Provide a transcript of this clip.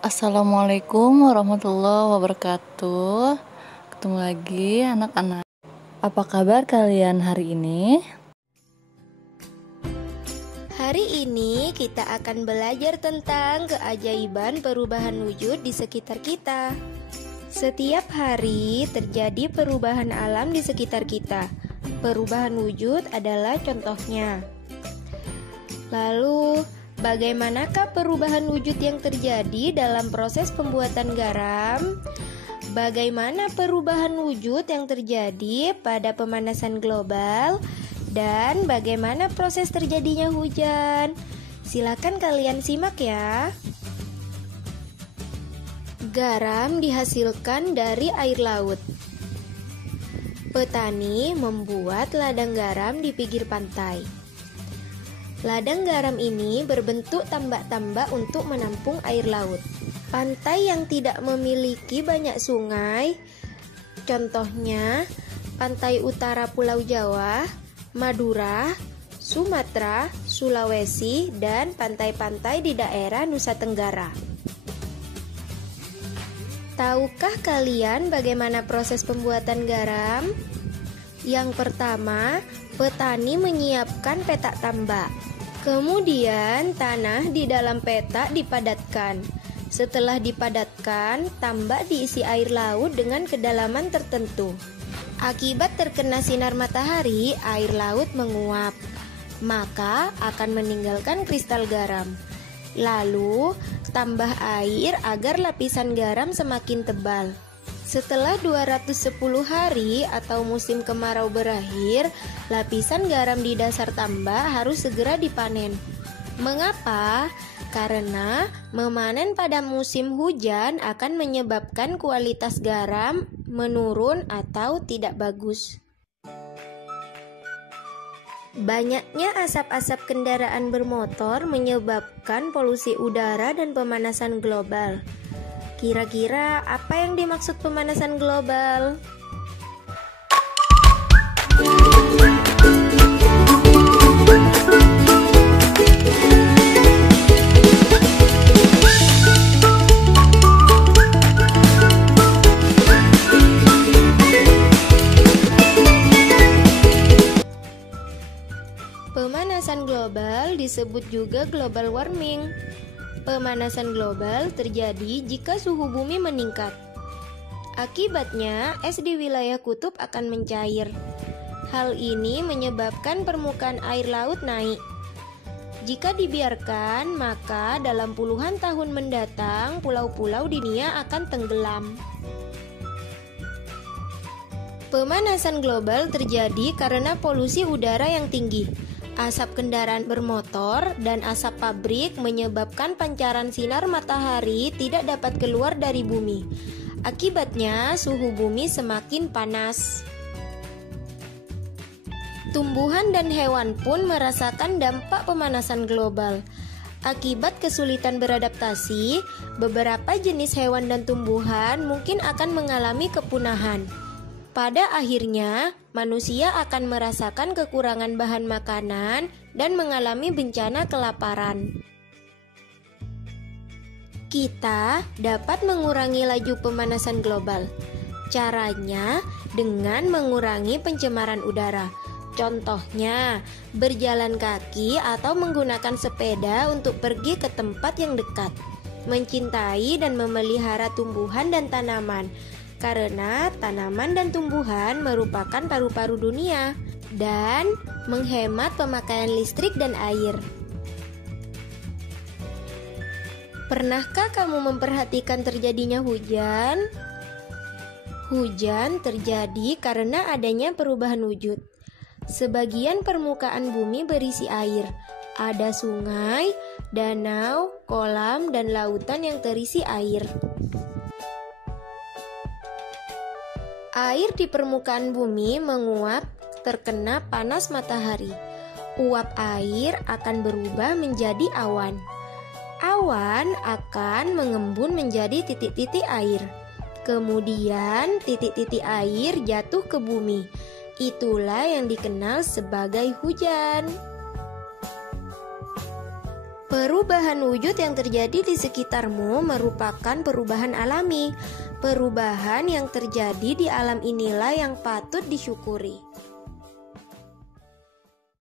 Assalamualaikum warahmatullahi wabarakatuh. Ketemu lagi anak-anak. Apa kabar kalian hari ini? Hari ini kita akan belajar tentang keajaiban perubahan wujud di sekitar kita. Setiap hari terjadi perubahan alam di sekitar kita. Perubahan wujud adalah contohnya. Lalu, bagaimanakah perubahan wujud yang terjadi dalam proses pembuatan garam? Bagaimana perubahan wujud yang terjadi pada pemanasan global? Dan bagaimana proses terjadinya hujan? Silakan kalian simak ya. Garam dihasilkan dari air laut. Petani membuat ladang garam di pinggir pantai. Ladang garam ini berbentuk tambak-tambak untuk menampung air laut. Pantai yang tidak memiliki banyak sungai, contohnya pantai utara Pulau Jawa, Madura, Sumatera, Sulawesi, dan pantai-pantai di daerah Nusa Tenggara. Tahukah kalian bagaimana proses pembuatan garam? Yang pertama, petani menyiapkan petak tambak. Kemudian, tanah di dalam petak dipadatkan. Setelah dipadatkan, tambak diisi air laut dengan kedalaman tertentu. Akibat terkena sinar matahari, air laut menguap, maka akan meninggalkan kristal garam. Lalu, tambah air agar lapisan garam semakin tebal. Setelah 210 hari atau musim kemarau berakhir, lapisan garam di dasar tambak harus segera dipanen. Mengapa? Karena memanen pada musim hujan akan menyebabkan kualitas garam menurun atau tidak bagus. Banyaknya asap-asap kendaraan bermotor menyebabkan polusi udara dan pemanasan global. Kira-kira apa yang dimaksud pemanasan global? Pemanasan global disebut juga global warming. Pemanasan global terjadi jika suhu bumi meningkat. Akibatnya, es di wilayah kutub akan mencair. Hal ini menyebabkan permukaan air laut naik. Jika dibiarkan, maka dalam puluhan tahun mendatang, pulau-pulau di dunia akan tenggelam. Pemanasan global terjadi karena polusi udara yang tinggi. Asap kendaraan bermotor dan asap pabrik menyebabkan pancaran sinar matahari tidak dapat keluar dari bumi. Akibatnya, suhu bumi semakin panas. Tumbuhan dan hewan pun merasakan dampak pemanasan global. Akibat kesulitan beradaptasi, beberapa jenis hewan dan tumbuhan mungkin akan mengalami kepunahan. Pada akhirnya, manusia akan merasakan kekurangan bahan makanan dan mengalami bencana kelaparan. Kita dapat mengurangi laju pemanasan global. Caranya dengan mengurangi pencemaran udara. Contohnya, berjalan kaki atau menggunakan sepeda untuk pergi ke tempat yang dekat. Mencintai dan memelihara tumbuhan dan tanaman. Karena tanaman dan tumbuhan merupakan paru-paru dunia dan menghemat pemakaian listrik dan air. Pernahkah kamu memperhatikan terjadinya hujan? Hujan terjadi karena adanya perubahan wujud. Sebagian permukaan bumi berisi air. Ada sungai, danau, kolam, dan lautan yang terisi air. Air di permukaan bumi menguap terkena panas matahari. Uap air akan berubah menjadi awan. Awan akan mengembun menjadi titik-titik air. Kemudian titik-titik air jatuh ke bumi. Itulah yang dikenal sebagai hujan. Perubahan wujud yang terjadi di sekitarmu merupakan perubahan alami. Perubahan yang terjadi di alam inilah yang patut disyukuri.